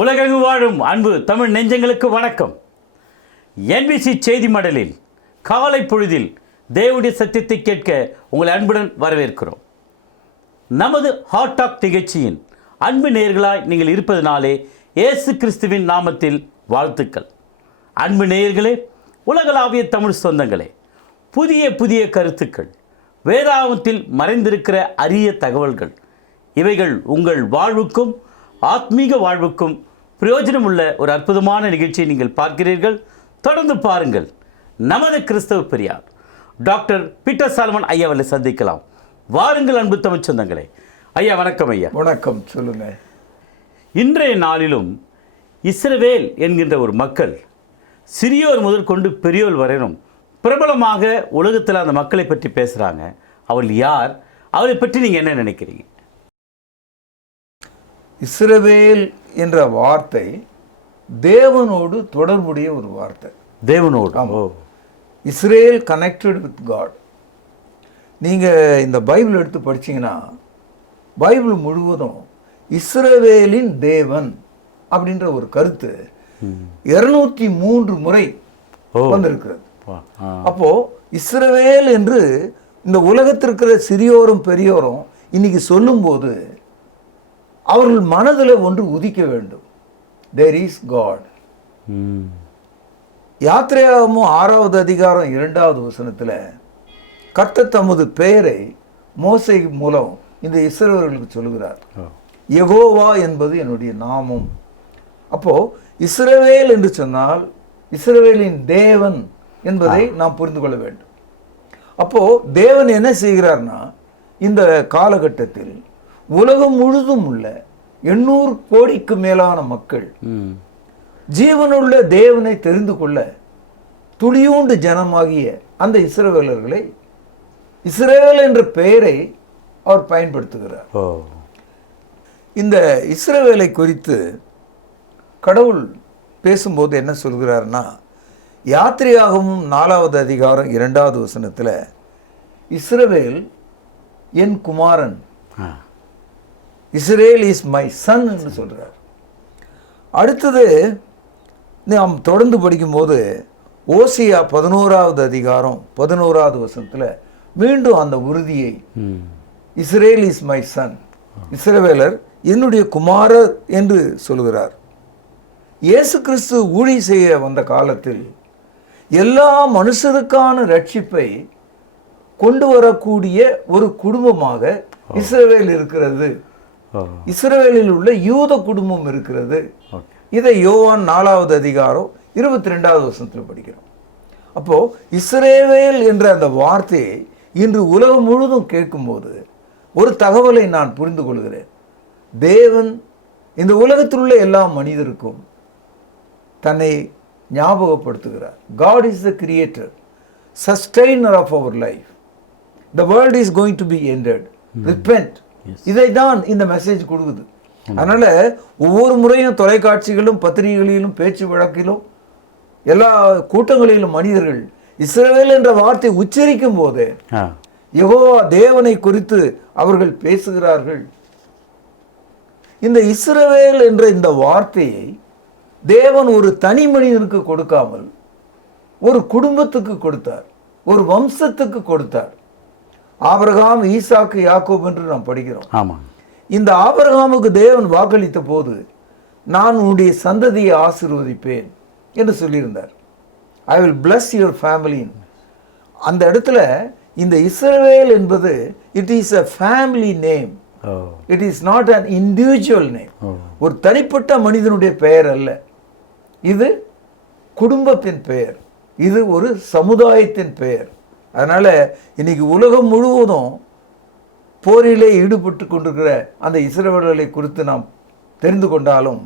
உலகெங்கு வாழும் அன்பு தமிழ் நெஞ்சங்களுக்கு வணக்கம். என்பிசி செய்தி மடலில் காலை பொழுதில் தேவனுடைய சத்தியத்தை கேட்க உங்களை அன்புடன் வரவேற்கிறோம். நமது ஹாட் டாக் நிகழ்ச்சியின் அன்பு நேயர்களாய் நீங்கள் இருப்பதனாலே இயேசு கிறிஸ்துவின் நாமத்தில் வாழ்த்துக்கள். அன்பு நேயர்களே, உலகளாவிய தமிழ் சொந்தங்களே, புதிய புதிய கருத்துக்கள், வேதாகமத்தில் மறைந்திருக்கிற அரிய தகவல்கள், இவைகள் உங்கள் வாழ்வுக்கும் ஆத்மீக வாழ்வுக்கும் பிரயோஜனம் உள்ள ஒரு அற்புதமான நிகழ்ச்சியை நீங்கள் பார்க்கிறீர்கள். தொடர்ந்து பாருங்கள். நமது கிறிஸ்தவ பெரியார் டாக்டர் பீட்டர் சாலமன் ஐயா அவர்களை சந்திக்கலாம். வாருங்கள் அன்பு தமிழ் சொந்தங்களே. ஐயா வணக்கம். ஐயா வணக்கம். சொல்லுங்க. இன்றைய நாளிலும் இஸ்ரவேல் என்கின்ற ஒரு மக்கள் சிறியோர் முதல் கொண்டு பெரியோர் வரையிலும் பிரபலமாக உலகத்தில் அந்த மக்களை பற்றி பேசுகிறாங்க. அவள் யார்? அவளை பற்றி நீங்கள் என்ன நினைக்கிறீங்க? இஸ்ரவேல் என்ற வார்த்தை தேவனோடு தொடர்புடைய ஒரு வார்த்தை. தேவனோடு. Israel connected with God. நீங்கள் இந்த பைபிள் எடுத்து படிச்சீங்கன்னா பைபிள் முழுவதும் இஸ்ரவேலின் தேவன் அப்படின்ற ஒரு கருத்து 203 முறை வந்திருக்கிறது. அப்போ இஸ்ரவேல் என்று இந்த உலகத்திற்கிற சிறியோரும் பெரியோரும் இன்னைக்கு சொல்லும்போது அவர்கள் மனதில் ஒன்று உதிக்க வேண்டும். There is God. யாத்திரையாகமம் 6வது அதிகாரம் 2வது வசனத்தில் கர்த்தர் தமது பெயரை மோசே மூலம் இந்த இஸ்ரவேலர்களுக்கு சொல்லுகிறார். யெகோவா என்பது என்னுடைய நாமம். அப்போ இஸ்ரவேல் என்று சொன்னால் இஸ்ரவேலின் தேவன் என்பதை நாம் புரிந்து கொள்ள வேண்டும். அப்போ தேவன் என்ன செய்கிறார்னா, இந்த காலகட்டத்தில் உலகம் முழுதும் உள்ள 800 கோடிக்கு மேலான மக்கள் ஜீவனுள்ள தேவனை தெரிந்து கொள்ள துளியூண்டு ஜனமாகிய அந்த இஸ்ரவேலர்களை, இஸ்ரவேல் என்ற பெயரை அவர் பயன்படுத்துகிறார். இந்த இஸ்ரவேலை குறித்து கடவுள் பேசும்போது என்ன சொல்கிறார்னா, யாத்திரையாகமும் 4வது அதிகாரம் 2வது வசனத்தில் இஸ்ரவேல் என் குமாரன், இஸ்ரேல் இஸ் மை சன் என்று சொல்கிறார். அடுத்தது நாம் தொடர்ந்து படிக்கும்போது ஓசியா 11வது அதிகாரம் 11வது வசனத்தில் மீண்டும் அந்த உறுதியை, இஸ்ரேல் இஸ் மை சன், இஸ்ரவேலர் என்னுடைய குமாரர் என்று சொல்கிறார். இயேசு கிறிஸ்து ஊழி செய்ய வந்த காலத்தில் எல்லா மனுஷருக்கான ரட்சிப்பை கொண்டு வரக்கூடிய ஒரு குடும்பமாக இஸ்ரவேல் இருக்கிறது. இஸ்ரவேலில் உள்ள யூத குடும்பம் இருக்கிறது. இதை யோவான் 4வது அதிகாரம் 22வது வசனத்தில் படிக்கிறோம். அப்போ இஸ்ரவேல் என்ற அந்த வார்த்தையை இன்று உலகம் முழுதும் கேட்கும்போது ஒரு தகவலை நான் புரிந்து கொள்கிறேன். தேவன் இந்த உலகத்தில் உள்ள எல்லா மனிதருக்கும் தன்னை ஞாபகப்படுத்துகிறார். God is the creator, sustainer of our life. The world is going to be ended. Repent. இதை தான் இந்த மெசேஜ் கொடுக்குது. அதனால ஒவ்வொரு முறையும் தொலைக்காட்சிகளும் பத்திரிகைகளிலும் பேச்சு வழக்கிலும் எல்லா கூட்டங்களிலும் மனிதர்கள் இஸ்ரவேல் என்ற வார்த்தை உச்சரிக்கும் போது யெகோவா தேவனை குறித்து அவர்கள் பேசுகிறார்கள். இந்த இஸ்ரவேல் என்ற இந்த வார்த்தையை தேவன் ஒரு தனி மனிதனுக்கு கொடுக்காமல் ஒரு குடும்பத்துக்கு கொடுத்தார், ஒரு வம்சத்துக்கு கொடுத்தார். ஆபிரகாம், ஈசாக்கு, யாக்கோப் என்று நாம் படிக்கிறோம். இந்த ஆபிரகாமுக்கு தேவன் வாக்களித்த போது நான் உன்னுடைய சந்ததியை ஆசீர்வதிப்பேன் என்று சொல்லியிருந்தார். I will plus your family. அந்த இடத்துல இந்த இஸ்ரவேல் என்பது it is a family name. It is not an individual name. ஒரு தனிப்பட்ட மனிதனுடைய பெயர் அல்ல. இது குடும்பத்தின் பெயர், இது ஒரு சமுதாயத்தின் பெயர். அதனால இன்னைக்கு உலகம் முழுவதும் போரிலே ஈடுபட்டு கொண்டிருக்கிற அந்த இஸ்ரவேலர்களை குறித்து நாம் தெரிந்து கொண்டாலும்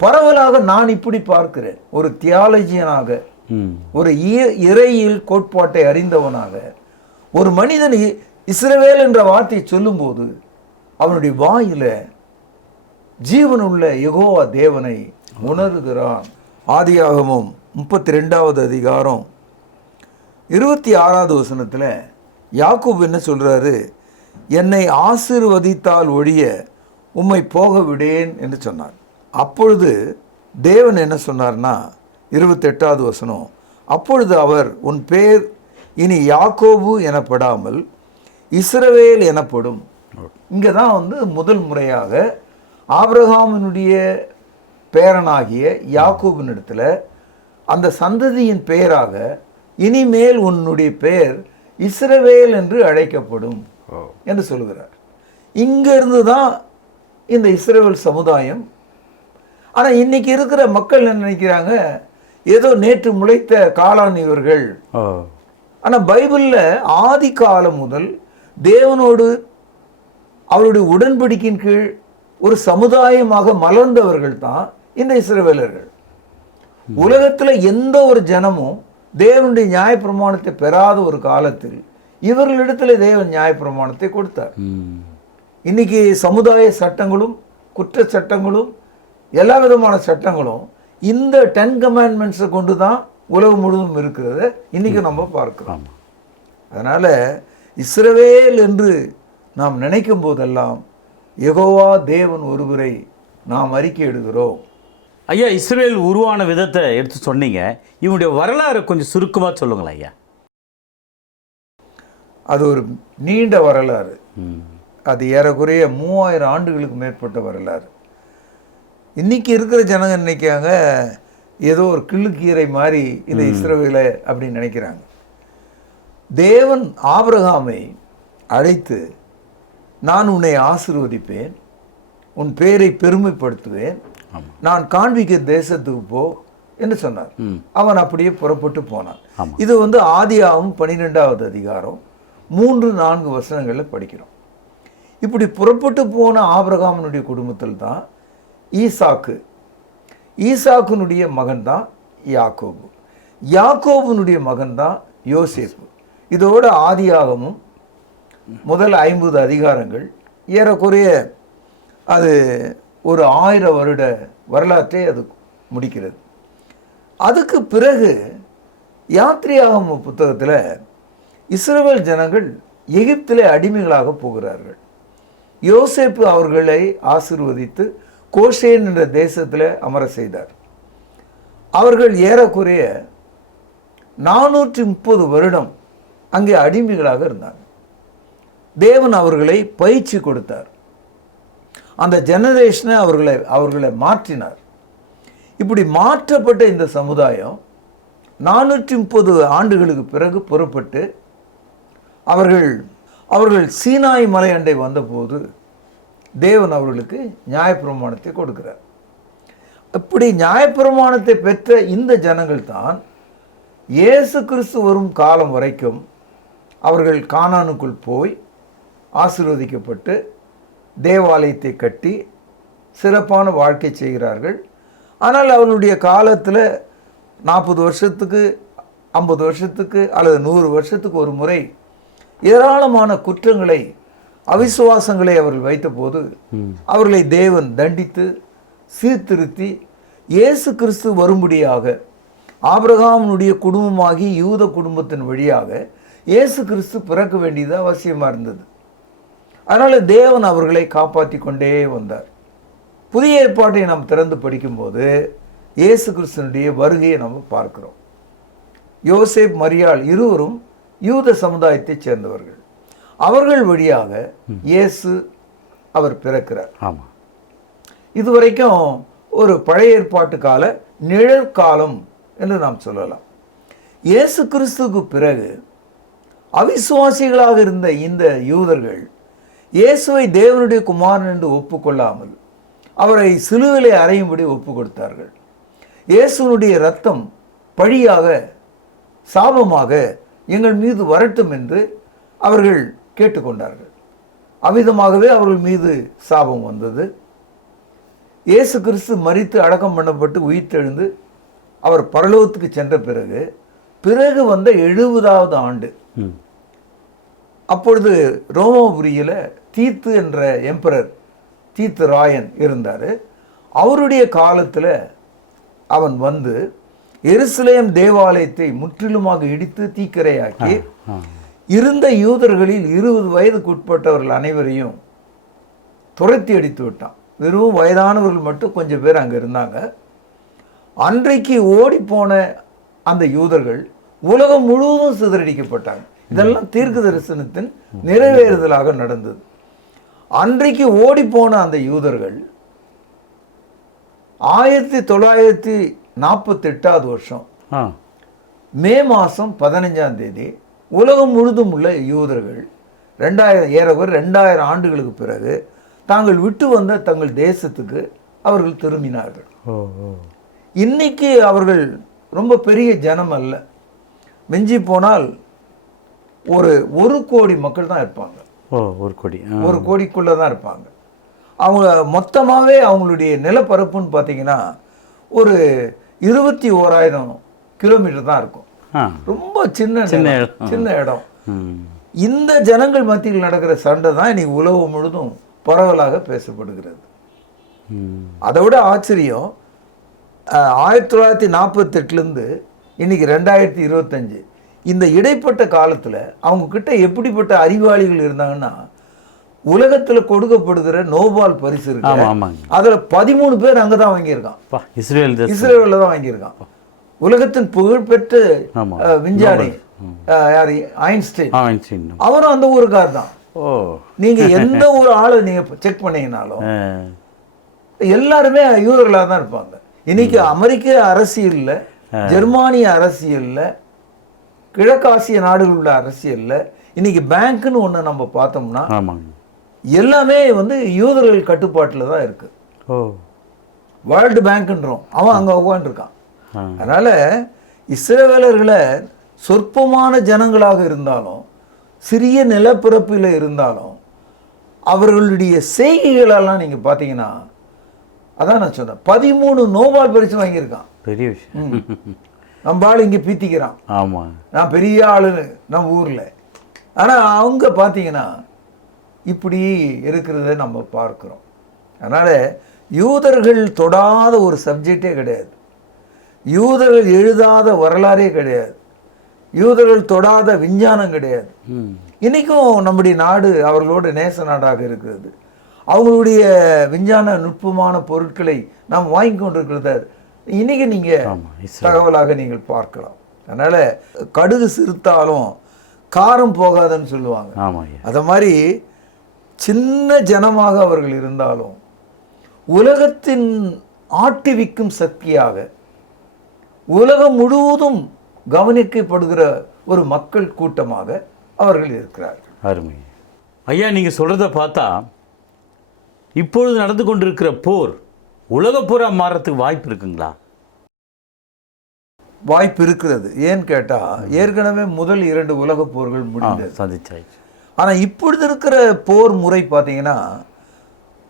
பரவலாக நான் இப்படி பார்க்கிறேன். ஒரு தியாலஜியனாக, ஒரு இறையியல் கோட்பாட்டை அறிந்தவனாக ஒரு மனிதன் இஸ்ரவேல் என்ற வார்த்தையை சொல்லும்போது அவனுடைய வாயில ஜீவனுள்ள யெகோவா தேவனை உணர்கிறான். ஆதியாகமம் 32வது அதிகாரம் 26வது வசனத்தில் யாக்கோபு என்ன சொல்றாரு? என்னை ஆசீர்வதித்தால் ஒழிய உம்மை போக விடேன் என்று சொன்னார். அப்பொழுது தேவன் என்ன சொன்னார்னா 28வது வசனம், அப்பொழுது அவர் உன் பேர் இனி யாக்கோபு எனப்படாமல் இஸ்ரவேல் எனப்படும். இங்கே தான் முதல் முறையாக ஆபிரகாமினுடைய பேரனாகிய யாக்கோபினிடத்தில் அந்த சந்ததியின் பெயராக இனிமேல் உன்னுடைய பெயர் இஸ்ரவேல் என்று அழைக்கப்படும் என்று சொல்கிறார். இங்கிருந்து தான் இந்த இஸ்ரவேல் சமுதாயம். ஆனால் இன்னைக்கு இருக்கிற மக்கள் என்ன நினைக்கிறாங்க, ஏதோ நேற்று முளைத்த காளான் இவர்கள். ஆனால் பைபிளில் ஆதி காலம் முதல் தேவனோடு அவருடைய உடன்படிக்கையின் கீழ் ஒரு சமுதாயமாக மலர்ந்தவர்கள் தான் இந்த இஸ்ரவேலர்கள். உலகத்தில் எந்த ஒரு ஜனமும் தேவனுடைய நியாயப்பிரமாணத்தை பெறாத ஒரு காலத்தில் இவர்களிடத்தில் தேவன் நியாயப்பிரமாணத்தை கொடுத்தார். இன்னைக்கு சமுதாய சட்டங்களும் குற்ற சட்டங்களும் எல்லா விதமான சட்டங்களும் இந்த 10 கமாண்ட்மெண்ட்ஸை கொண்டு தான் உலகம் முழுவதும் இருக்கிறத இன்னைக்கு நம்ம பார்க்கிறோம். அதனால இஸ்ரவேல் என்று நாம் நினைக்கும் போதெல்லாம் யெகோவா தேவன் ஒருவரை நாம் அறிக்கை எடுக்கிறோம். ஐயா, இஸ்ரவேல் உருவான விதத்தை எடுத்து சொன்னீங்க. இவனுடைய வரலாறு கொஞ்சம் சுருக்கமாக சொல்லுங்களா ஐயா? அது ஒரு நீண்ட வரலாறு. அது ஏறக்குறைய 3000 ஆண்டுகளுக்கு மேற்பட்ட வரலாறு. இன்னைக்கு இருக்கிற ஜனங்க நினைக்காங்க ஏதோ ஒரு கிள்ளுக்கீரை மாதிரி இந்த இஸ்ரவேலை அப்படின்னு நினைக்கிறாங்க. தேவன் ஆபிரகாமை அழைத்து, நான் உன்னை ஆசீர்வதிப்பேன், உன் பேரை பெருமைப்படுத்துவேன், நான் காண்பிக்க தேசத்துக்கு போ என்று சொன்னார். அவன் அப்படியே புறப்பட்டு போனான். இது ஆதியாகமம் 12வது அதிகாரம் 3-4 வசனங்களில் படிக்கிறோம். இப்படி புறப்பட்டு போன ஆபிரகாமினுடைய குடும்பத்தில் தான் ஈசாக்குனுடைய மகன் தான் யாக்கோபு, யாக்கோபுனுடைய மகன் தான் யோசேப்பு. இதோட ஆதியாகமும் முதல் 50 அதிகாரங்கள் ஏறக்குறைய அது ஒரு 1000 வருட வரலாற்றை அது முடிக்கிறது. அதுக்கு பிறகு யாத்திரையாகம புத்தகத்தில் இஸ்ரவேல் ஜனங்கள் எகிப்திலே அடிமைகளாக போகிறார்கள். யோசேப்பு அவர்களை ஆசீர்வதித்து கோஷேன் என்ற தேசத்தில் அமர செய்தார். அவர்கள் ஏறக்குறைய 430 வருடம் அங்கே அடிமைகளாக இருந்தாங்க. தேவன் அவர்களை பயிற்சி கொடுத்தார். அந்த ஜெனரேஷனை அவர்களை மாற்றினார். இப்படி மாற்றப்பட்ட இந்த சமுதாயம் 430 ஆண்டுகளுக்கு பிறகு புறப்பட்டு அவர்கள் சீனாய் மலை அண்டை வந்தபோது தேவன் அவர்களுக்கு நியாயப்பிரமாணத்தை கொடுக்கிறார். இப்படி நியாயப்பிரமாணத்தை பெற்ற இந்த ஜனங்கள் தான் இயேசு கிறிஸ்து வரும் காலம் வரைக்கும் அவர்கள் கானானுக்குள் போய் ஆசீர்வதிக்கப்பட்டு தேவாலயத்தை கட்டி சிறப்பான வாழ்க்கை செய்கிறார்கள். ஆனால் அவர்களுடைய காலத்தில் 40 வருஷத்துக்கு 50 வருஷத்துக்கு அல்லது 100 வருஷத்துக்கு ஒரு முறை ஏராளமான குற்றங்களை அவிசுவாசங்களை அவர்கள் வைத்தபோது அவர்களை தேவன் தண்டித்து சீர்திருத்தி இயேசு கிறிஸ்து வரும்படியாக ஆபிரகாமுடைய குடும்பமாகி யூத குடும்பத்தின் வழியாக இயேசு கிறிஸ்து பிறக்க வேண்டியது அவசியமாக இருந்தது. அதனால் தேவன் அவர்களை காப்பாற்றி கொண்டே வந்தார். புதிய ஏற்பாட்டை நாம் திறந்து படிக்கும்போது இயேசு கிறிஸ்துனுடைய வருகையை நம்ம பார்க்கிறோம். யோசேப் மரியாள் இருவரும் யூத சமுதாயத்தைச் சேர்ந்தவர்கள். அவர்கள் வழியாக இயேசு அவர் பிறக்கிறார். ஆமாம், இதுவரைக்கும் ஒரு பழைய ஏற்பாட்டு கால நிழற்காலம் என்று நாம் சொல்லலாம். இயேசு கிறிஸ்துக்கு பிறகு அவிசுவாசிகளாக இருந்த இந்த யூதர்கள் இயேசுவை தேவனுடைய குமாரன் என்று ஒப்புக்கொள்ளாமல் அவரை சிலுவிலே அறையும்படி ஒப்பு கொடுத்தார்கள். இயேசுனுடைய இரத்தம் பழியாக சாபமாக எங்கள் மீது வரட்டும் என்று அவர்கள் கேட்டுக்கொண்டார்கள். அவ்விதமாகவே அவர்கள் மீது சாபம் வந்தது. இயேசு கிறிஸ்து மரித்து அடக்கம் பண்ணப்பட்டு உயிர்த்தெழுந்து அவர் பரலோகத்துக்கு சென்ற பிறகு வந்த 70வது ஆண்டு, அப்பொழுது ரோமாபுரியில் தீத்து என்ற எம்பரர் தீத்து ராயன் இருந்தார். அவருடைய காலத்தில் அவன் வந்து எருசலேம் தேவாலயத்தை முற்றிலுமாக இடித்து தீக்கிரையாக்கி இருந்த யூதர்களில் 20 வயதுக்கு உட்பட்டவர்கள் அனைவரையும் துரத்தி அடித்து விட்டான். வெறும் வயதானவர்கள் மட்டும் கொஞ்சம் பேர் அங்கே இருந்தாங்க. அன்றைக்கு ஓடிப்போன அந்த யூதர்கள் உலகம் முழுவதும் சிதறடிக்கப்பட்டாங்க. இதெல்லாம் தீர்க்க தரிசனத்தின் நிறைவேறுதலாக நடந்தது. அன்றைக்கு ஓடிப்போன அந்த யூதர்கள் 1948 வருஷம் மே மாதம் 15ஆம் தேதி உலகம் முழுதும் உள்ள யூதர்கள் 2000 ஆண்டுகளுக்கு பிறகு தாங்கள் விட்டு வந்த தங்கள் தேசத்துக்கு அவர்கள் திரும்பினார்கள். இன்னைக்கு அவர்கள் ரொம்ப பெரிய ஜனம் அல்ல. மிஞ்சி போனால் ஒரு கோடி மக்கள் தான் இருப்பாங்க. ஒரு கோடிக்குள்ளே தான் இருப்பாங்க. அவங்க மொத்தமாகவே அவங்களுடைய நிலப்பரப்புன்னு பார்த்தீங்கன்னா ஒரு 21,000 கிலோமீட்டர் தான் இருக்கும். ரொம்ப சின்ன இடம். இந்த ஜனங்கள் மத்தியில் நடக்கிற சண்டை தான் இன்னைக்கு உலகம் முழுதும் பரவலாக பேசப்படுகிறது. அதை விட ஆச்சரியம், 1948 இன்னைக்கு 2025 இந்த இடைப்பட்ட காலத்தில் அவங்க கிட்ட எப்படிப்பட்ட அறிவாளிகள் இருந்தாங்கன்னா, உலகத்தில் கொடுக்கப்படுகிற நோபல் பரிசு இருக்கு, அதில் 13 பேர் அங்கே தான் வாங்கியிருக்கான். இஸ்ரேலில் தான் வாங்கியிருக்கான். உலகத்தின் புகழ்பெற்ற விஞ்ஞானி யார், ஐன்ஸ்டைன், அவரும் அந்த ஊருக்கார் தான். நீங்க எந்த ஒரு ஆளை நீங்க செக் பண்ணீங்கனாலும் எல்லாருமே யூதர்களாக தான் இருப்பாங்க. இன்னைக்கு அமெரிக்க அரசியல்ல, ஜெர்மானிய அரசியல்ல, கிழக்காசிய நாடுகள் உள்ள அரசியல்ல இன்னைக்கு பேங்க்னு ஒன்று நம்ம பார்த்தோம்னா எல்லாமே யூதர்கள் கட்டுப்பாட்டில் தான் இருக்கு. வேர்ல்டு பேங்க்ன்றோம், அவன் அங்கே உட்காந்துருக்கான். அதனால இஸ்ரவேலர்களை சொற்பமான ஜனங்களாக இருந்தாலும், சிறிய நிலப்பரப்பில் இருந்தாலும், அவர்களுடைய செய்கைகளெல்லாம் நீங்க பார்த்தீங்கன்னா, அதான் நான் சொன்னேன், 13 நோபல் பரிசு வாங்கியிருக்கான். பெரிய விஷயம். நம்ம ஆள் இங்கே பீத்திக்கிறான், நான் பெரிய ஆளுன்னு நம்ம ஊர்ல. ஆனா அவங்க பார்த்தீங்கன்னா இப்படி இருக்கிறத நம்ம பார்க்கிறோம். அதனால யூதர்கள் தொடாத ஒரு சப்ஜெக்டே கிடையாது, யூதர்கள் எழுதாத வரலாறே கிடையாது, யூதர்கள் தொடாத விஞ்ஞானம் கிடையாது. இன்னைக்கும் நம்முடைய நாடு அவர்களோட நேச நாடாக இருக்கிறது. அவங்களுடைய விஞ்ஞான நுட்பமான பொருட்களை நாம் வாங்கி கொண்டிருக்கிறத இன்னைக்கு நீங்க தகவலாக நீங்கள் பார்க்கலாம். அதனால கடுகு சிறுத்தாலும் காரம் போகாதுன்னு சொல்லுவாங்க. அத மாதிரி சின்ன ஜனமாக அவர்கள் இருந்தாலும் உலகத்தின் ஆட்டிவிக்கும் சக்தியாக உலகம் முழுவதும் கவனிக்கப்படுகிற ஒரு மக்கள் கூட்டமாக அவர்கள் இருக்கிறார்கள். அருமை ஐயா, நீங்க சொல்றத பார்த்தா இப்பொழுது நடந்து கொண்டிருக்கிற போர் உலகப்போரா மாறத்துக்கு வாய்ப்பு இருக்குங்களா? வாய்ப்பு இருக்கிறது. ஏன்னு கேட்டா, ஏற்கனவே முதல் 2 உலக போர்கள் முடிந்தது. ஆனா இப்பொழுது இருக்கிற போர் முறை பார்த்தீங்கன்னா,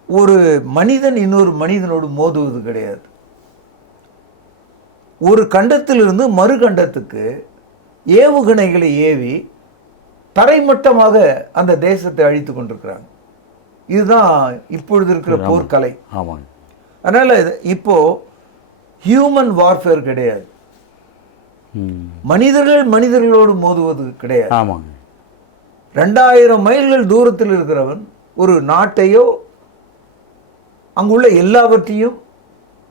ஒரு மனிதன் இன்னொரு மனிதனோடு மோதுவது கிடையாது. ஒரு கண்டத்திலிருந்து மறு கண்டத்துக்கு ஏவுகணைகளை ஏவி தரைமட்டமாக அந்த தேசத்தை அழித்து கொண்டிருக்கிறாங்க. இதுதான் இப்பொழுது இருக்கிற போர்க்கலை. அதனால இப்போ ஹியூமன் வார்ஃபேர் கிடையாது, மனிதர்கள் மனிதர்களோடு மோதுவது கிடையாது. 2000 மைல்கள் தூரத்தில் இருக்கிறவன் ஒரு நாட்டையோ அங்குள்ள எல்லாவற்றையும்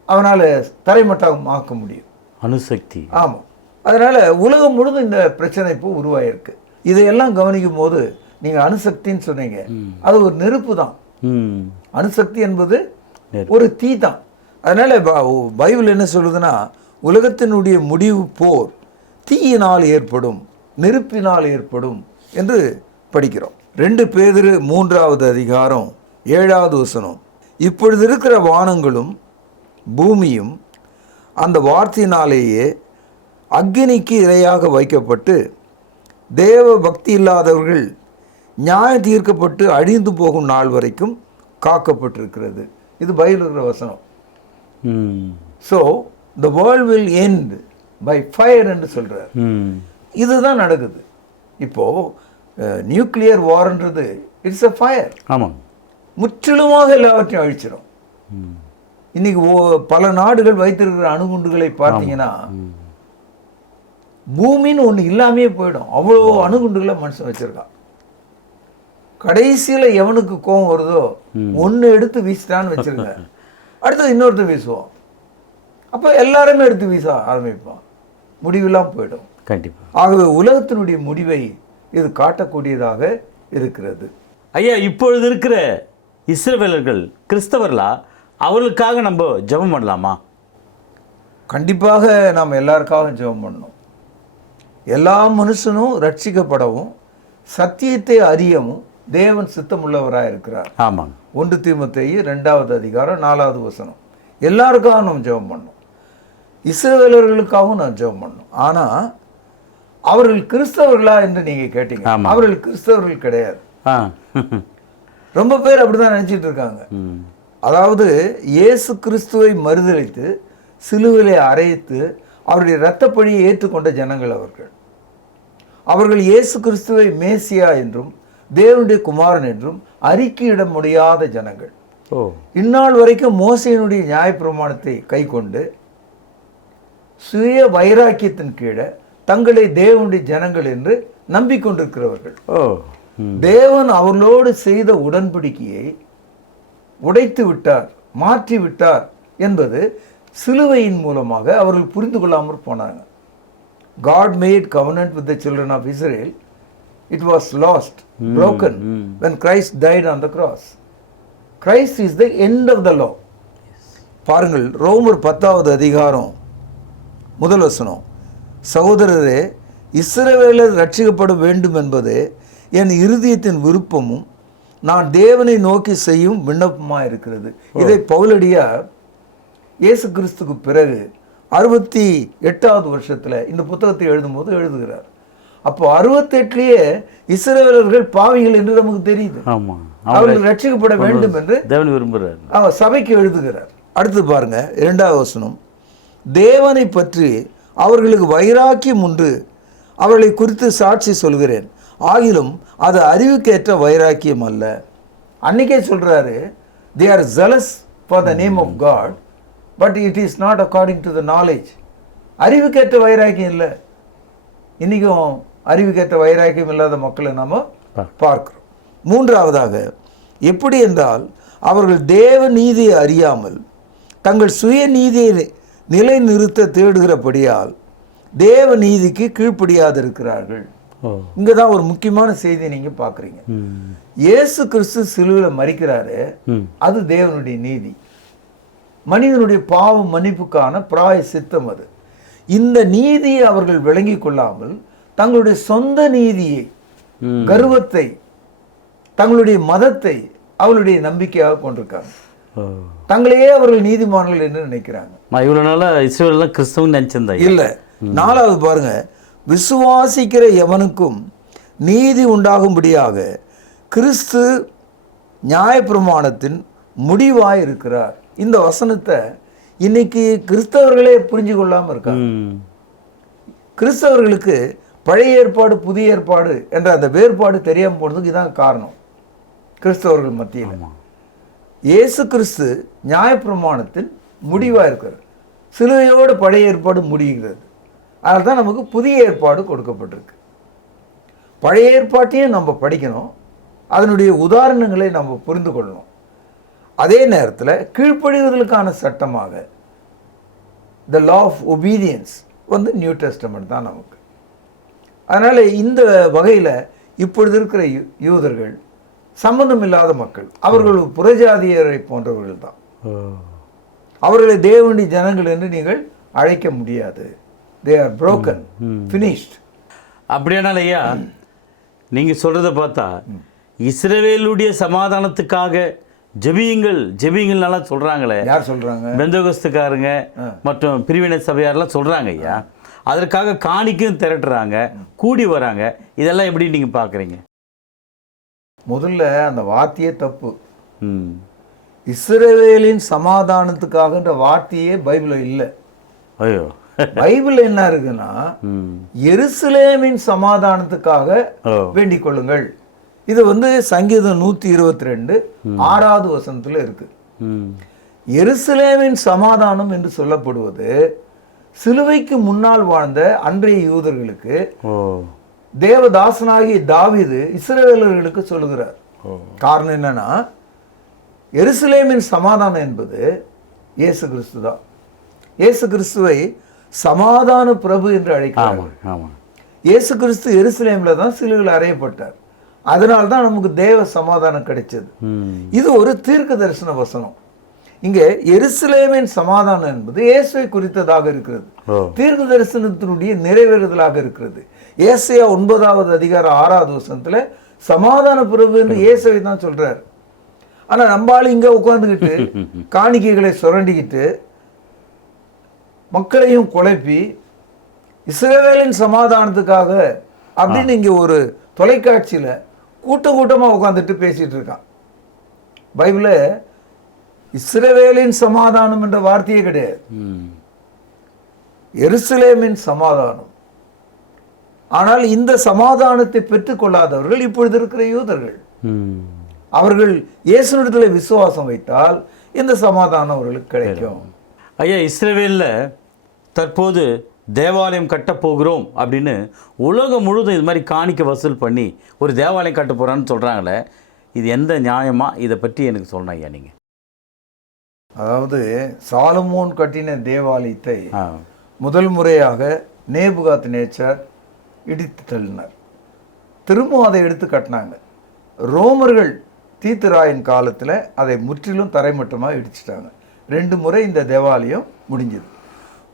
அவனால தரைமட்டமாக்க முடியும். அணுசக்தி. ஆமா. அதனால உலகம் முழுதும் இந்த பிரச்சனை இப்போ உருவாயிருக்கு. இதையெல்லாம் கவனிக்கும் போது நீங்க அணுசக்தின்னு சொன்னீங்க, அது ஒரு நெருப்பு தான். அணுசக்தி என்பது ஒரு தீ தான். அதனால பைபிள் என்ன சொல்லுதுன்னா, உலகத்தினுடைய முடிவு போர் தீயினால் ஏற்படும், நெருப்பினால் ஏற்படும் என்று படிக்கிறோம். 2 பேதுரு 3வது அதிகாரம் 7வது வசனம், இப்பொழுது இருக்கிற வானங்களும் பூமியும் அந்த வார்த்தையினாலேயே அக்கினிக்கு இரையாக வைக்கப்பட்டு தேவ பக்தி இல்லாதவர்கள் நியாய தீர்க்கப்பட்டு அழிந்து போகும் நாள் வரைக்கும் காக்கப்பட்டிருக்கிறது. இது பைபிள் இருக்கிற வசனம். So the world will end by fire என்று சொல்றார். இதுதான் நடக்குது இப்போ. நியூக்ளியர் வார்ன்றது இட்ஸ் a fire. முற்றிலுமாக எல்லாவற்றையும் அழிச்சிடும். இன்னைக்கு பல நாடுகள் வைத்திருக்கிற அணுகுண்டுகளை பார்த்தீங்கன்னா பூமின்னு ஒன்று இல்லாமே போயிடும். அவ்வளோ அணுகுண்டுகளை மனுஷன் வச்சிருக்கான். கடைசியில எவனுக்கு கோபம் வருதோ ஒன்னு எடுத்து வீசிட்டான்னு வச்சிருங்க, அடுத்தது இன்னொருத்தர் வீசுவோம். அப்ப எல்லாருமே எடுத்து வீச ஆரம்பிப்போம், முடிவெல்லாம் போயிடும். கண்டிப்பா. ஆகவே உலகத்தினுடைய முடிவை இது காட்டக்கூடியதாக இருக்கிறது. ஐயா, இப்பொழுது இருக்கிற இஸ்ரவேலர்கள் கிறிஸ்தவர்களா? அவர்களுக்காக நம்ம ஜெபம் பண்ணலாமா? கண்டிப்பாக நாம் எல்லாருக்காக ஜெபம் பண்ணணும். எல்லா மனுஷனும் ரட்சிக்கப்படவும் சத்தியத்தை அறியவும் தேவன் சித்தமுள்ளவராக இருக்கிறார். ஆமாங்க. 1 தீமோத்தேயு 2வது அதிகாரம் 4வது வசனம். எல்லாருக்காக நம்ம ஜெபம் பண்ணணும். இஸ்ரவேலர்களுக்காகவும் நான் ஜெபம் பண்ணணும். ஆனா அவர்கள் கிறிஸ்தவர்களா என்று நீங்க கேட்டீங்க. அவர்கள் கிறிஸ்தவர்கள் கிடையாது. ரொம்ப பேர் அப்படிதான் நினைச்சிட்டு இருக்காங்க. அதாவது இயேசு கிறிஸ்துவை மறுதலித்து சிலுவையிலே அறைத்து அவருடைய இரத்தப்பழியை ஏற்றுக்கொண்ட ஜனங்கள் அவர்கள். அவர்கள் இயேசு கிறிஸ்துவை மேசியா என்றும் தேவனுடைய குமாரன் என்றும் அறிக்கையிட முடியாத ஜனங்கள். இந்நாள் வரைக்கும் மோசேயினுடைய நியாயப்பிரமாணத்தை கை கொண்டு சுய வைராக்கியத்தின் கீழே தங்களை தேவனுடைய ஜனங்கள் என்று நம்பிக்கொண்டிருக்கிறவர்கள். தேவன் அவர்களோடு செய்த உடன்படிக்கையை உடைத்து விட்டார், மாற்றி விட்டார் என்பது சிலுவையின் மூலமாக அவர்கள் புரிந்து கொள்ளாமல் போனாங்க. God made covenant with the children of Israel. It was lost, broken when Christ died on the cross. Christ is the end of the law. பாருங்கள், ரோமர் 10வது அதிகாரம் 1 வசனம். சகோதரரே, இஸ்ரவேலர் ரட்சிக்கப்பட வேண்டும் என்பது என் இருதயத்தின் விருப்பமும் நான் தேவனை நோக்கி செய்யும் விண்ணப்பமாக இருக்கிறது. இதை பவுலடியார் இயேசு கிறிஸ்துக்கு பிறகு 68வது வருஷத்துல இந்த புத்தகத்தை எழுதும்போது எழுதுகிறார். அப்போ 68லயே இஸ்ரவேலர்கள் பாவிகள் என்று நமக்கு தெரியுது. அவர்கள் ரட்சிக்கப்பட வேண்டும் என்று தேவன் விரும்புகிறார். அவர் சபைக்கு எழுதுகிறார். அடுத்து பாருங்க 2வது வசனம். தேவனை பற்றி அவர்களுக்கு வைராக்கியம் உண்டு, அவர்களை குறித்து சாட்சி சொல்கிறேன், ஆகிலும் அது அறிவுக்கேற்ற வைராக்கியம் அல்ல. அன்னைக்கே சொல்றாரு, they are zealous for the name of God, but it is not according to the knowledge. அறிவுக்கேற்ற வைராக்கியம் இல்லை. இன்னைக்கும் அறிவுக்கேற்ற வைராக்கியம் இல்லாத மக்களை நாம பார்க்கிறோம். 3வதாக, எப்படி என்றால் அவர்கள் தேவ நீதியை அறியாமல் தங்கள் சுய நீதியை நிலைநிறுத்த தேடுகிறபடியால் தேவ நீதிக்கு கீழ்ப்படியாது இருக்கிறார்கள். இங்கதான் ஒரு முக்கியமான செய்தியை நீங்க பாக்குறீங்க. இயேசு கிறிஸ்து சிலுவையில் மரிக்கிறாரு, அது தேவனுடைய நீதி, மனிதனுடைய பாவ மன்னிப்புக்கான பிராய சித்தம். அது இந்த நீதியை அவர்கள் விளங்கி கொள்ளாமல் தங்களுடைய சொந்த நீதியை, கர்வத்தை, தங்களுடைய மதத்தை அவளுடைய நம்பிக்கையாக கொண்டிருக்காங்க. தங்களையே அவர்கள் நீதிமான்கள் என்று நினைக்கிறாங்க. இவ்வளவு நாளா இஸ்ரவேல் கிறிஸ்தவன் நினைச்சிருந்தாங்க. இல்ல. 4வது பாருங்க, விசுவாசிக்கிற எவனுக்கும் நீதி உண்டாகும்படியாக கிறிஸ்து நியாயப்பிரமாணத்தின் முடிவாய் இருக்கிறார். இந்த வசனத்தை இன்னைக்கு கிறிஸ்தவர்களே புரிஞ்சு கொள்ளாம இருக்காங்க. கிறிஸ்தவர்களுக்கு பழைய ஏற்பாடு புதிய ஏற்பாடு என்ற அந்த வேறுபாடு தெரியாம போனதுக்கு இதான் காரணம். கிறிஸ்தவர்கள் மத்தியில் இயேசு கிறிஸ்து நியாயப்பிரமாணத்தின் முடிவா இருக்கிறார். சிலுவையோடு பழைய ஏற்பாடு முடிகிறது. அதனால தான் நமக்கு புதிய ஏற்பாடு கொடுக்கப்பட்டிருக்கு. பழைய ஏற்பாட்டையும் நம்ம படிக்கணும், அதனுடைய உதாரணங்களை நம்ம புரிந்து கொள்ளணும். அதே நேரத்தில் கீழ்ப்படிவதற்கான சட்டமாக the law of obedience New Testament தான் நமக்கு. அதனால இந்த வகையில் இப்பொழுது இருக்கிற யூதர்கள் சம்பந்தம் இல்லாத மக்கள், அவர்கள் புறஜாதியரை போன்றவர்கள் தான். அவர்களை தேவனுடைய ஜனங்கள் என்று நீங்கள் அழைக்க முடியாது. They are broken, finished. அப்படியானால் ஐயா, நீங்கள் சொல்கிறத பார்த்தா இஸ்ரவேலுடைய சமாதானத்துக்காக ஜெபியுங்கள் ஜெபியுங்கள்னாலாம் சொல்கிறாங்களே. யார் சொல்கிறாங்க? பெந்தகோஸ்துக்காரங்க மற்றும் பிரிவினை சபையாரெலாம் சொல்கிறாங்க ஐயா. அதற்காக காணிக்கும் திரட்டுறாங்க, கூடி வராங்க. இதெல்லாம் எப்படி நீங்கள் பார்க்குறீங்க? முதல்ல அந்த வார்த்தையே தப்பு. இஸ்ரவேலின் சமாதானத்துக்காகன்ற வார்த்தையே பைபிளில் இல்லை. ஐயோ, பைபிள் என்ன இருக்குன்னா, எருசலேமின் சமாதானத்துக்காக வேண்டிக் கொள்ளுங்கள். இது சங்கீதம் 122 6வது வசனத்துல இருக்கு. எருசலேமின் சமாதானம் என்று சொல்லப்படுவது சிலுவைக்கு முன்னால் வாழ்ந்த அன்றைய யூதர்களுக்கு தேவதாசனாகிய தாவீது இஸ்ரவேலர்களுக்கு சொல்லுகிறார். காரணம் என்னன்னா, எருசலேமின் சமாதானம் என்பது இயேசு கிறிஸ்து தான். இயேசு கிறிஸ்துவை சமாதான பிரபு என்று அழைக்கிறார்கள். இயேசு கிறிஸ்து எருசலேம்ல தான் சிலுவையில் அறையப்பட்டார். அதனால தான் நமக்கு தேவ சமாதானம் கிடைச்சது. இது ஒரு தீர்க்க தரிசன வசனம். இங்கே எருசலேமின் சமாதானம் என்பது இயேசுவை குறித்ததாக இருக்கிறது, தீர்க்க தரிசனத்தினுடைய நிறைவேறுதலாக இருக்கிறது. ஏசாயா 9வது அதிகாரம் 6வது வசனத்துல சமாதான பிரபு என்று இயேசுவை தான் சொல்றாரு. ஆனா நம்மளால இங்க உட்கார்ந்துக்கிட்டு காணிக்கைகளை சுரண்டிக்கிட்டு மக்களையும் குழப்பி இஸ்ரவேலின் சமாதானத்துக்காக அப்படின்னு இங்க ஒரு தொலைக்காட்சியில கூட்டமா உட்காந்துட்டு பேசிட்டு இருக்கான். பைபிள்ல இஸ்ரவேலின் சமாதானம் என்ற வார்த்தையே கிடையாது, எருசலேமின் சமாதானம். ஆனால் இந்த சமாதானத்தை பெற்றுக் கொள்ளாதவர்கள் இப்பொழுது இருக்கிற யூதர்கள். அவர்கள் இயேசுவிடத்தில் விசுவாசம் வைத்தால் இந்த சமாதானம் அவர்களுக்கு கிடைக்கும். ஐயா, இஸ்ரவேலில் தற்போது தேவாலயம் கட்டப்போகிறோம் அப்படின்னு உலகம் முழுவதும் இது மாதிரி காணிக்க வசூல் பண்ணி ஒரு தேவாலயம் கட்ட போகிறான்னு சொல்கிறாங்களே, இது எந்த நியாயமா? இதை பற்றி எனக்கு சொல்லணும் ஐயா நீங்கள். அதாவது சாலமோன் கட்டின தேவாலயத்தை முதல் முறையாக நேபுகாத் நேச்சார் இடித்து தள்ளினார். திரும்ப அதை எடுத்து கட்டினாங்க. ரோமர்கள் தீத்துராயின் காலத்தில் அதை முற்றிலும் தரைமட்டமாக இடிச்சிட்டாங்க. 2 முறை இந்த தேவாலயம் முடிஞ்சது.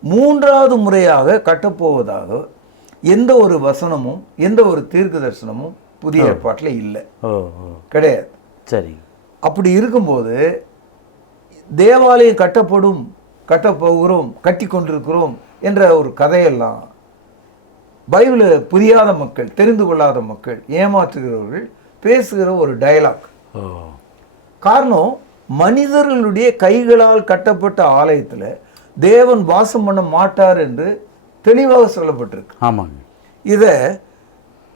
3வது முறையாக கட்டப்போவதாக எந்த ஒரு வசனமும் எந்த ஒரு தீர்க்க தரிசனமும் புதிய ஏற்பாட்டில் இல்லை, கிடையாது. சரி. அப்படி இருக்கும்போது தேவாலயம் கட்டப்போகிறோம், கட்டி கொண்டிருக்கிறோம் என்ற ஒரு கதையெல்லாம் பைபிளை புரியாத மக்கள், தெரிந்து கொள்ளாத மக்கள், ஏமாற்றுகிறவர்கள் பேசுகிற ஒரு டயலாக். காரணம், மனிதர்களுடைய கைகளால் கட்டப்பட்ட ஆலயத்தில் தேவன் வாசம் பண்ண மாட்டார் என்று தெளிவாக சொல்லப்பட்டிருக்கு. ஆமாங்க. இதை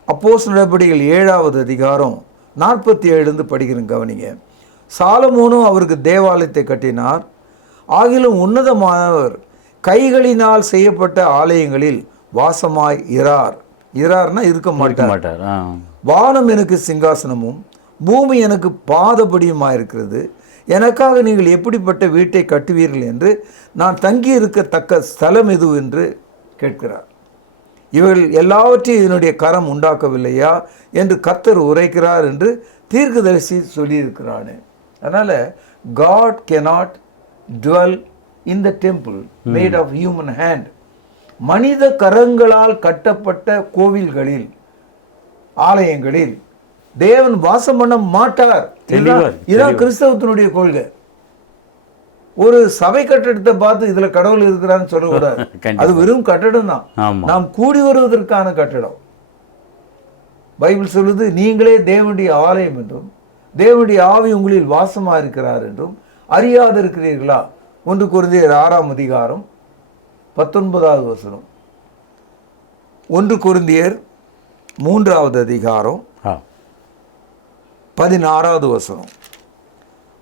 அப்போஸ்தலர் நடபடிகள் 7வது அதிகாரம் 47 படிக்கிறேன், கவனிங்க. சாலமோனும் அவருக்கு தேவாலயத்தை கட்டினார். ஆகிலும் உன்னதமானவர் கைகளினால் செய்யப்பட்ட ஆலயங்களில் வாசமாய் இரார்னா இருக்க மாட்டார். வானம் எனக்கு சிங்காசனமும் பூமி எனக்கு பாதபடியுமாயிருக்கிறது. எனக்காக நீங்கள் எப்படிப்பட்ட வீட்டை கட்டுவீர்கள் என்று நான் தங்கி இருக்கத்தக்க ஸ்தலம் எது என்று கேட்கிறார். இவர்கள் எல்லாவற்றையும் இதனுடைய கரம் உண்டாக்கவில்லையா என்று கர்த்தர் உரைக்கிறார் என்று தீர்க்கதரிசி சொல்லியிருக்கிறானே. அதனால் God cannot dwell in the temple made of human hand. மனித கரங்களால் கட்டப்பட்ட கோவில்களில், ஆலயங்களில் தேவன் வாசம் பண்ண மாட்டார். இதுதான் கிறிஸ்தவத்தினுடைய கொள்கை. ஒரு சபை கட்டடத்தை பார்த்து இதுல கடவுள் இருக்கிறான்னு சொல்லக்கூடாது. அது வெறும் கட்டடம் தான், நாம் கூடி வருவதற்கான கட்டடம். பைபிள் சொல்லுது, நீங்களே தேவனுடைய ஆலயம் என்றும் தேவனுடைய ஆவி உங்களில் வாசமா இருக்கிறார் என்றும் அறியாது இருக்கிறீர்களா? 1 கொரிந்தியர் 6ஆம் அதிகாரம் 19வது வசனம். 1 கொரிந்தியர் 3வது அதிகாரம் 16வது வசனம்.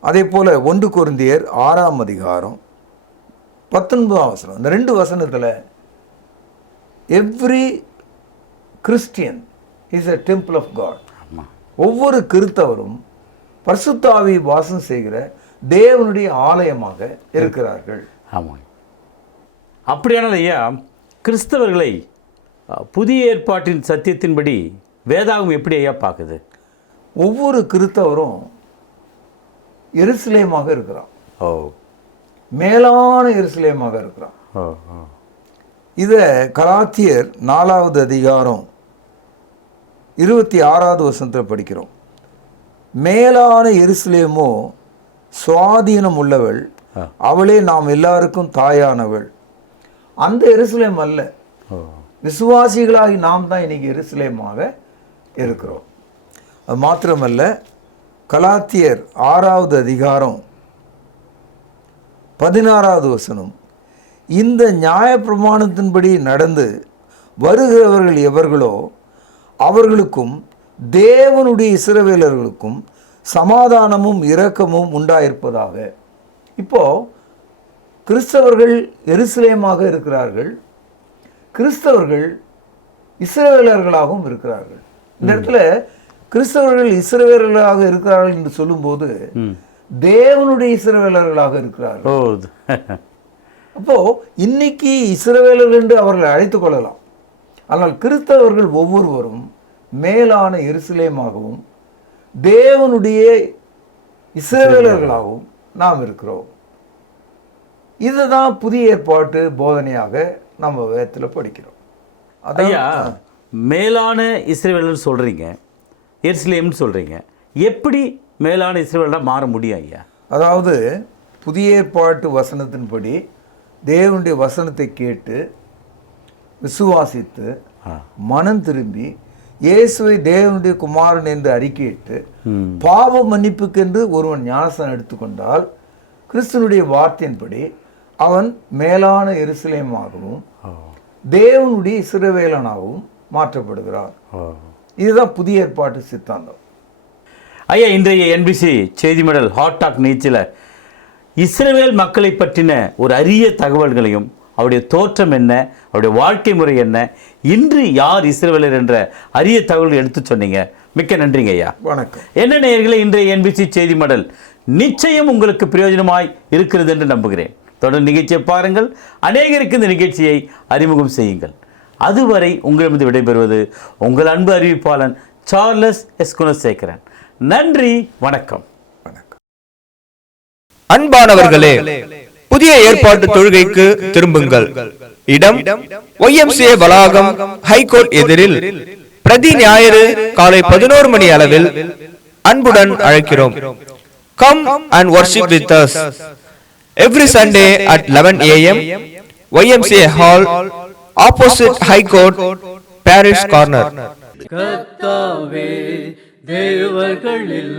அதே போல 1 கொரிந்தியர் 6ஆம் அதிகாரம் 19ஆம் வசனம். இந்த 2 வசனத்தில் every Christian is a temple of God. ஒவ்வொரு கிறிஸ்தவரும் பரிசுத்த ஆவி வாசம் செய்கிற தேவனுடைய ஆலயமாக இருக்கிறார்கள். ஆமாம். அப்படியானால் ஐயா, கிறிஸ்தவர்களை புதிய ஏற்பாட்டின் சத்தியத்தின்படி வேதாகம் எப்படி ஐயா பார்க்குது? ஒவ்வொரு கிறிஸ்தவரும் எருசலேமாக இருக்கிறான். மேலான எருசலேமாக இருக்கிறான். இதை கலாத்தியர் 4வது அதிகாரம் 26வது வசனத்தில் படிக்கிறோம். மேலான எருசலேமோ சுவாதீனம் உள்ளவள், அவளே நாம் எல்லாருக்கும் தாயானவள். அந்த எருசலேம் அல்ல, விசுவாசிகளாகி நாம் தான் இன்னைக்கு எருசலேமாக இருக்கிறோம். அது மாத்திரமல்ல, கலாத்தியர் 6வது அதிகாரம் 16வது வசனம், இந்த நியாயப்பிரமாணத்தின்படி நடந்து வருகிறவர்கள் எவர்களோ அவர்களுக்கும் தேவனுடைய இஸ்ரவேலர்களுக்கும் சமாதானமும் இரக்கமும் உண்டாயிருப்பதாக. இப்போ கிறிஸ்தவர்கள் எருசலேமாக இருக்கிறார்கள், கிறிஸ்தவர்கள் இஸ்ரவேலர்களாகவும் இருக்கிறார்கள். இந்த இடத்துல கிறிஸ்தவர்கள் இஸ்ரவேலர்களாக இருக்கிறார்கள் என்று சொல்லும்போது தேவனுடைய இஸ்ரவேலர்களாக இருக்கிறார்கள். ஓ அப்போ இன்னைக்கு இஸ்ரவேலர்கள் என்று அவர்களை அழைத்துக் கொள்ளலாம். ஆனால் கிறிஸ்தவர்கள் ஒவ்வொருவரும் மேலான எருசலேமாகவும் தேவனுடைய இஸ்ரவேலர்களாகவும் நாம் இருக்கிறோம். இதுதான் புதிய ஏற்பாட்டு போதனையாக நம்ம வேதத்தில் படிக்கிறோம். ஐயா, மேலான இஸ்ரவேலர் சொல்றீங்க, எருசலேம்னு சொல்றீங்க. எப்படி மேலான இஸ்ரவேலராக மாற முடியும் ஐயா? அதாவது புதிய ஏற்பாட்டு வசனத்தின்படி தேவனுடைய வசனத்தை கேட்டு விசுவாசித்து மனம் திரும்பி இயேசுவை தேவனுடைய குமாரன் என்று அறிக்கையிட்டு பாவ மன்னிப்புக்கென்று ஒருவன் ஞானஸ்தானம் எடுத்துக்கொண்டால் கிறிஸ்துவனுடைய வார்த்தையின்படி அவன் மேலான எருசலேமாகவும் தேவனுடைய இஸ்ரவேலனாகவும் மாற்றப்படுகிறார். இதுதான் புதிய ஏற்பாட்டு சித்தாந்தம். ஐயா, இன்றைய என்பிசி செய்தி மடல் ஹாட் டாக் நிகழ்ச்சியில் இஸ்ரவேல் மக்களை பற்றின ஒரு அரிய தகவல்களையும் அவருடைய தோற்றம் என்ன, அவருடைய வாழ்க்கை முறை என்ன, இன்று யார் இஸ்ரவேலர் என்ற அரிய தகவல்கள் எடுத்து சொன்னீங்க. மிக்க நன்றிங்க ஐயா. வணக்கம். என்ன நேயர்களே, இன்றைய என்பிசி செய்தி மடல் நிச்சயம் உங்களுக்கு பிரயோஜனமாய் இருக்கிறது என்று நம்புகிறேன். தொடர் நிகழ்ச்சியை பாருங்கள், அநேகருக்கு இந்த நிகழ்ச்சியை அறிமுகம் செய்யுங்கள். அதுவரை உங்களிடமிருந்து விடைபெறுவது உங்கள் அன்பு அறிவிப்பாளன் சார்லஸ் எஸ் குணசேகரன். நன்றி, வணக்கம். அன்பானவர்களே, புதிய ஏற்பாட்டு தொழுகைக்கு திரும்புங்கள். இடம் YMCA வளாகம், ஹைகோர்ட் எதிரில், பிரதி ஞாயிறு காலை 11 மணி அளவில் அன்புடன் அழைக்கிறோம். Come and worship with us every Sunday at 11 AM, YMCA Hall, opposite High Court, Parish Corner. கர்த்தாவே, தேவர்களில்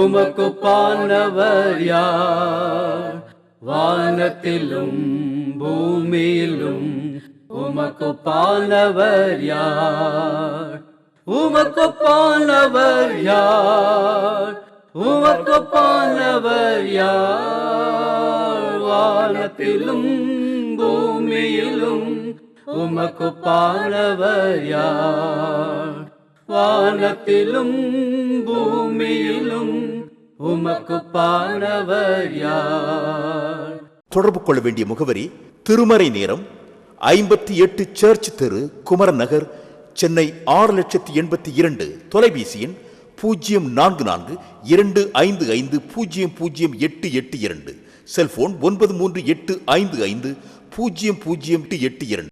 உமக்கு பானவர் யார்? வானத்திலும் பூமியிலும் உமக்கு பானவர் யார்? உமக்கு பானவர் யார்? உமக்கு பானவர் யார்? வானத்திலும் பூமியிலும் உமக்கு பானவர் யார்? வானத்திலும் பூமியிலும் உமக்கு பானவர் யார்? தொடர்பு கொள்ள வேண்டிய முகவரி: திருமறை நேரம், 58 சர்ச் தெரு, குமரன் நகர், சென்னை 6,82,000. தொலைபேசி எண் 044255008882. செல்போன் 9385500882.